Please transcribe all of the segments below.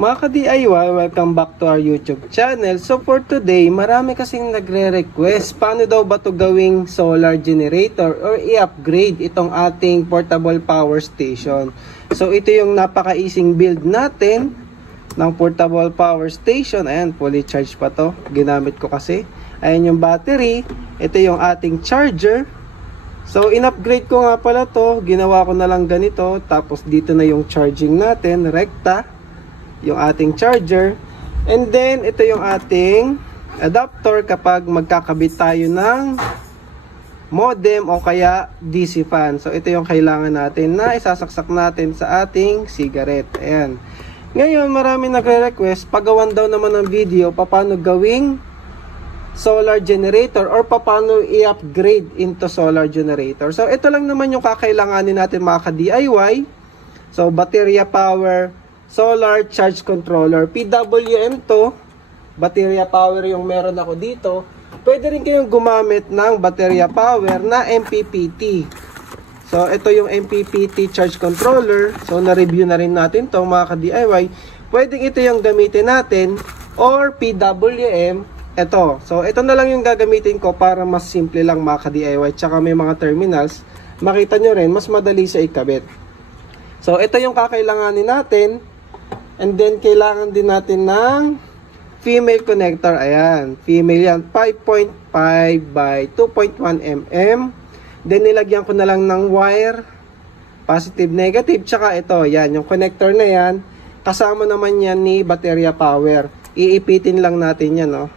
Mga ka-DIY, welcome back to our YouTube channel. So for today, marami kasing nagre-request paano daw ba to gawing solar generator or i-upgrade itong ating portable power station. So ito yung napaka-easing build natin ng portable power station. Ayan, fully charged pa to. Ginamit ko kasi. Ayan yung battery. Ito yung ating charger. So in-upgrade ko nga pala to. Ginawa ko na lang ganito. Tapos dito na yung charging natin, rekta. Yung ating charger, and then ito yung ating adapter kapag magkakabit tayo ng modem o kaya DC fan. So ito yung kailangan natin na isasaksak natin sa ating cigarette. Ayan. Ngayon marami nagre-request pagawan daw naman ng video paano gawing solar generator or paano i-upgrade into solar generator. So ito lang naman yung kakailanganin natin mga ka-DIY. So baterya power, solar charge controller, PWM to, baterya power yung meron ako dito. Pwede rin kayong gumamit ng baterya power na MPPT. So ito yung MPPT charge controller. So na-review na rin natin to mga ka-DIY. Pwedeng ito yung gamitin natin or PWM ito. So ito na lang yung gagamitin ko para mas simple lang mga ka-DIY. Tsaka may mga terminals. Makita nyo rin, mas madali sa ikabit. So ito yung kakailanganin natin. And then, kailangan din natin ng female connector. Ayan, female yan. 5.5 by 2.1 mm. Then, nilagyan ko na lang ng wire. Positive, negative. Tsaka ito, yan. Yung connector na yan. Kasama naman yan ni baterya power. Iipitin lang natin yan, no?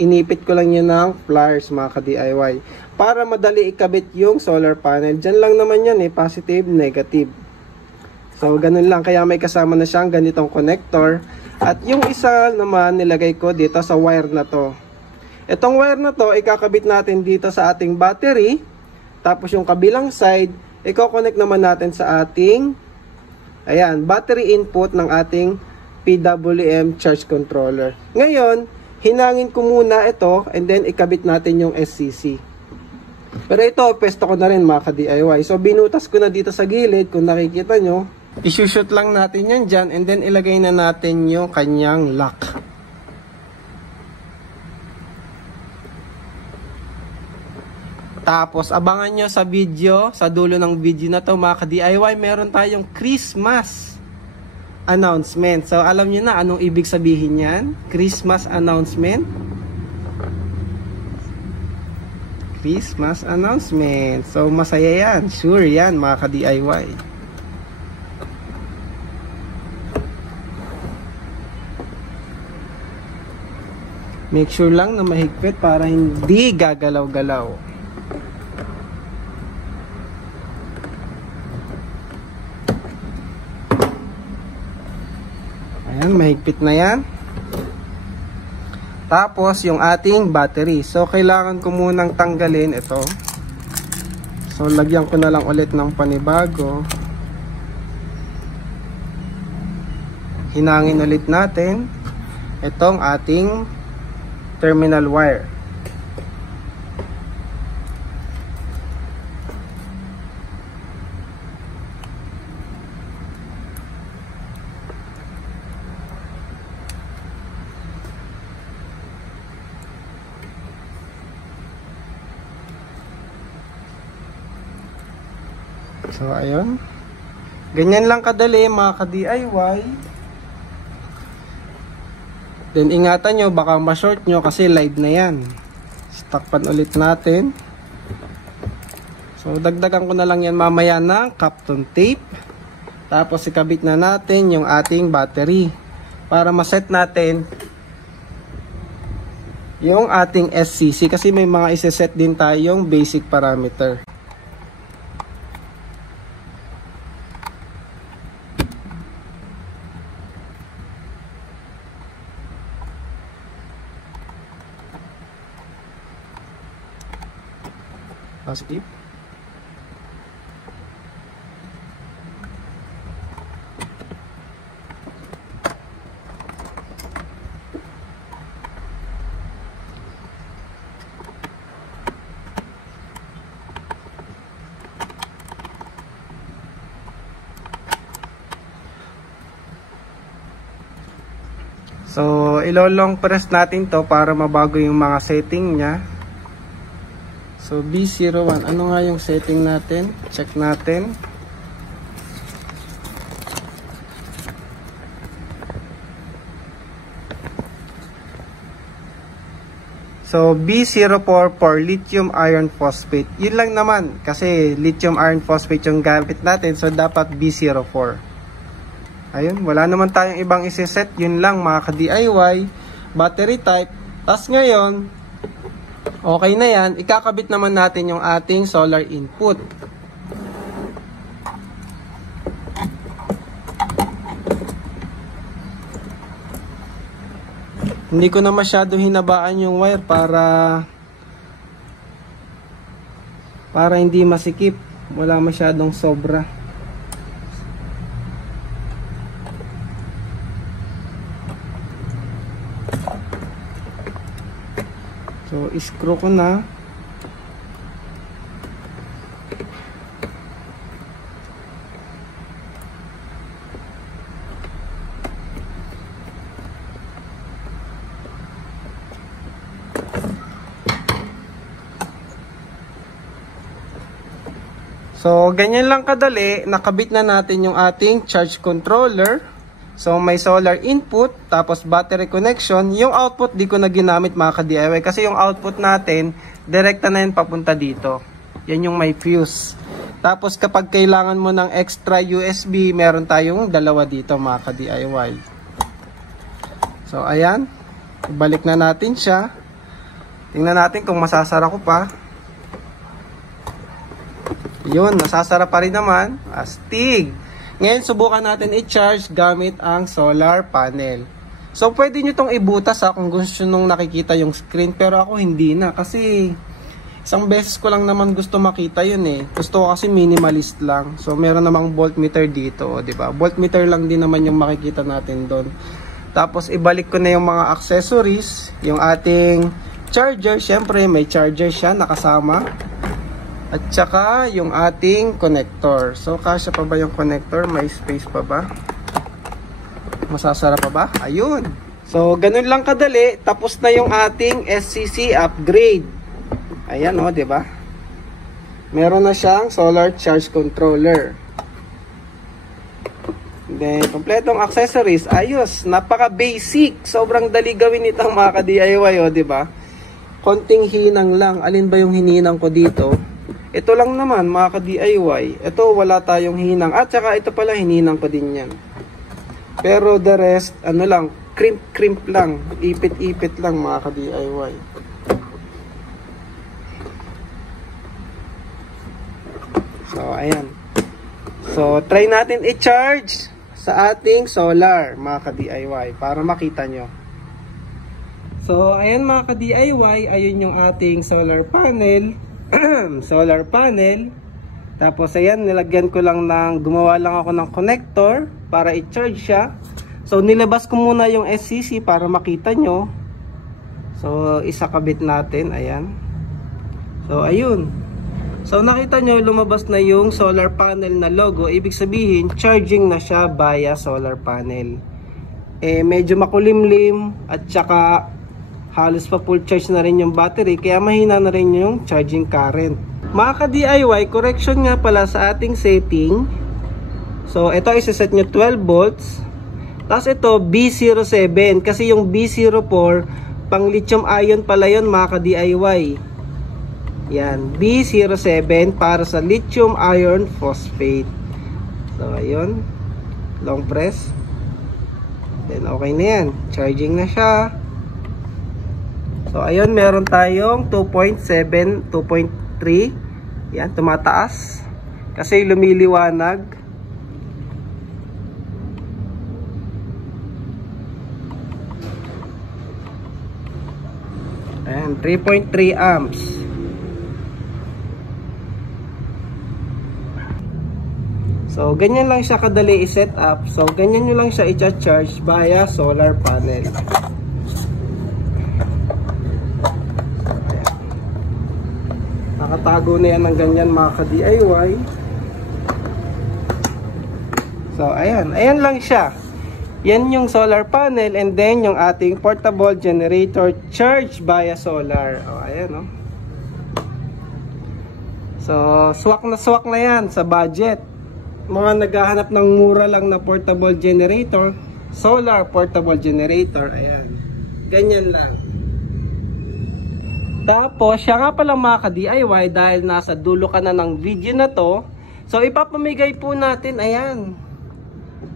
Inipit ko lang yan ng pliers, mga ka-DIY. Para madali ikabit yung solar panel. Diyan lang naman yan, positive, negative. So, ganun lang. Kaya may kasama na siyang ganitong connector. At yung isa naman, nilagay ko dito sa wire na to. Itong wire na to, ikakabit natin dito sa ating battery. Tapos yung kabilang side, i-connect naman natin sa ating, ayan, battery input ng ating PWM charge controller. Ngayon, hinangin ko muna ito and then ikabit natin yung SCC. Pero ito, pesto ko na rin mga ka-DIY. So, binutas ko na dito sa gilid. Kung nakikita nyo, isushoot lang natin yan dyan and then ilagay na natin yung kanyang lock. Tapos abangan nyo sa video, sa dulo ng video na to mga ka-DIY, meron tayong Christmas announcement. So alam nyo na anong ibig sabihin yan? Christmas announcement. Christmas announcement. So masaya yan, sure yan mga ka-DIY. Make sure lang na mahigpit para hindi gagalaw-galaw. Ayan, mahigpit na yan. Tapos, yung ating battery. So, kailangan ko munang tanggalin ito. So, lagyan ko na lang ulit ng panibago. Hinangin ulit natin itong ating terminal wire. So ayun. Ganyan lang kadali mga ka-DIY. Then ingatan nyo, baka ma-short nyo kasi live na yan. Takpan ulit natin. So dagdagan ko na lang yan mamaya ng Kapton tape. Tapos ikabit na natin yung ating battery. Para ma-set natin yung ating SCC. Kasi may mga isa-set din tayong basic parameter. Positive. So, ilo-long press natin to para mabago yung mga setting niya. So, B01. Ano nga yung setting natin? Check natin. So, B04 for lithium iron phosphate. Yun lang naman. Kasi lithium iron phosphate yung gamit natin. So, dapat B04. Ayun. Wala naman tayong ibang isiset. Yun lang mga ka-DIY. Battery type. Tapos ngayon, okay na yan. Ikakabit naman natin yung ating solar input. Hindi ko na masyado hinabaan yung wire para hindi masikip. Wala masyadong sobra. So, screw ko na. So, ganyan lang kadali. Nakabit na natin yung ating charge controller. So, may solar input, tapos battery connection. Yung output, di ko na ginamit mga ka-DIY. Kasi yung output natin, direkta na yun papunta dito. Yan yung may fuse. Tapos, kapag kailangan mo ng extra USB, meron tayong dalawa dito mga ka-DIY. So, ayan. Ibalik na natin siya. Tingnan natin kung masasara ko pa. Yun, nasasara pa rin naman. Astig. Ngayon, subukan natin i-charge gamit ang solar panel. So, pwede nyo itong ibutas kung gusto nung nakikita yung screen. Pero ako hindi na. Kasi, isang beses ko lang naman gusto makita yun eh. Gusto ko kasi minimalist lang. So, meron namang voltmeter dito. Diba? Voltmeter lang din naman yung makikita natin doon. Tapos, ibalik ko na yung mga accessories. Yung ating charger. Siyempre, may charger siya nakasama. At saka yung ating connector. So, kasya pa ba yung connector? May space pa ba? Masasara pa ba? Ayun. So, ganun lang kadali. Tapos na yung ating SCC upgrade. Ayan o, diba? Meron na siyang solar charge controller. Then, kompletong accessories. Ayos. Napaka basic. Sobrang dali gawin itong mga ka-DIY o, diba? Konting hinang lang. Alin ba yung hininang ko dito? Ito lang naman mga ka-DIY. Ito wala tayong hinang. At saka ito pala hininang ko din yan. Pero the rest, ano lang, crimp lang. Ipit-ipit lang mga ka-DIY. So, ayan. So, try natin i-charge sa ating solar mga ka-DIY para makita nyo. So, ayan mga ka-DIY. Ayun yung ating solar panel. Solar panel. Tapos ayan, nilagyan ko lang gumawa lang ako ng connector para i-charge siya. So nilabas ko muna yung SCC para makita nyo. So isa kabit natin, ayan. So ayun. So nakita nyo, lumabas na yung solar panel na logo. Ibig sabihin, charging na siya via solar panel. Medyo makulimlim at saka halos pa full charge na rin yung battery, kaya mahina na rin yung charging current. Mga ka-DIY, correction nga pala sa ating setting. So, ito isa-set nyo 12 volts. Tapos ito, B07. Kasi yung B04, pang lithium ion pala yun mga ka-DIY. Yan, B07 para sa lithium iron phosphate. So, ayun. Long press. Then, okay na yan. Charging na siya. So, ayun, meron tayong 2.7, 2.3. Yan, tumataas. Kasi lumiliwanag. Ayan, 3.3 amps. So, ganyan lang siya kadali i-set up. So, ganyan nyo lang siya i-charge via solar panel. Nakatago na yan ng ganyan mga ka-DIY. So, ayan. Ayan lang siya. Yan yung solar panel, and then yung ating portable generator charged via solar. O, ayan, no? So, swak na yan sa budget. Mga naghahanap ng mura lang na portable generator, solar portable generator, ayan. Ganyan lang. Tapos, siya nga pala mga ka-DIY, dahil nasa dulo ka na ng video na to, so ipapamigay po natin, ayan,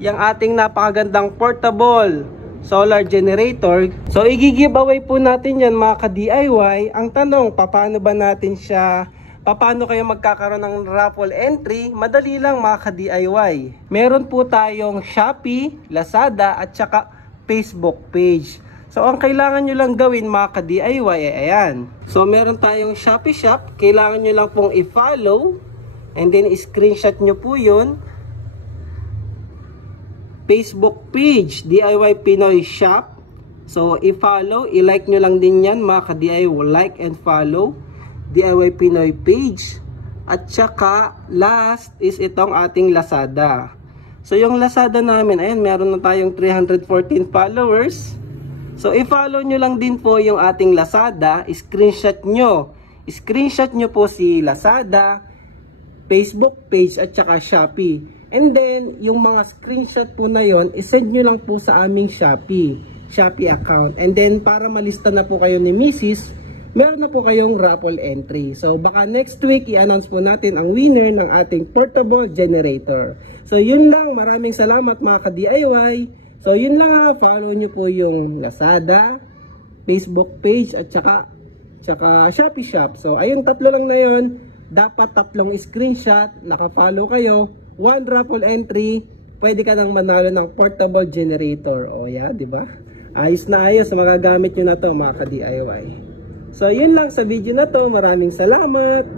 yung ating napakagandang portable solar generator. So i-giveaway po natin yan mga ka-DIY. Ang tanong, paano ba natin siya, paano kayo magkakaroon ng raffle entry? Madali lang mga ka-DIY. Meron po tayong Shopee, Lazada at saka Facebook page. So ang kailangan nyo lang gawin mga ka-DIY ay ayan. So meron tayong Shopee shop, kailangan nyo lang pong i-follow and then screenshot nyo po yun. Facebook page, DIY Pinoy Shop. So, i-follow, i-like nyo lang din yan mga ka-DIY, like and follow DIY Pinoy page. At saka, last is itong ating Lazada. So, yung Lazada namin, ayan, meron na tayong 314 followers. So, i-follow nyo lang din po yung ating Lazada, screenshot nyo. Screenshot nyo po si Lazada, Facebook page at saka Shopee. And then, yung mga screenshot po na yon, isend nyo lang po sa aming Shopee account. And then, para malista na po kayo ni Mrs., meron na po kayong raffle entry. So, baka next week, i-announce po natin ang winner ng ating portable generator. So, yun lang. Maraming salamat mga ka-DIY. So, yun lang ha. Follow nyo po yung Lazada, Facebook page, at saka Shopee shop. So, ayun, tatlo lang na yun. Dapat 3 screenshot, naka-follow kayo, 1 raffle entry, pwede ka nang manalo ng portable generator. O yeah, di ba? Ayos na ayos sa mga gamit nyo na to mga ka-DIY. So, yun lang sa video na to. Maraming salamat.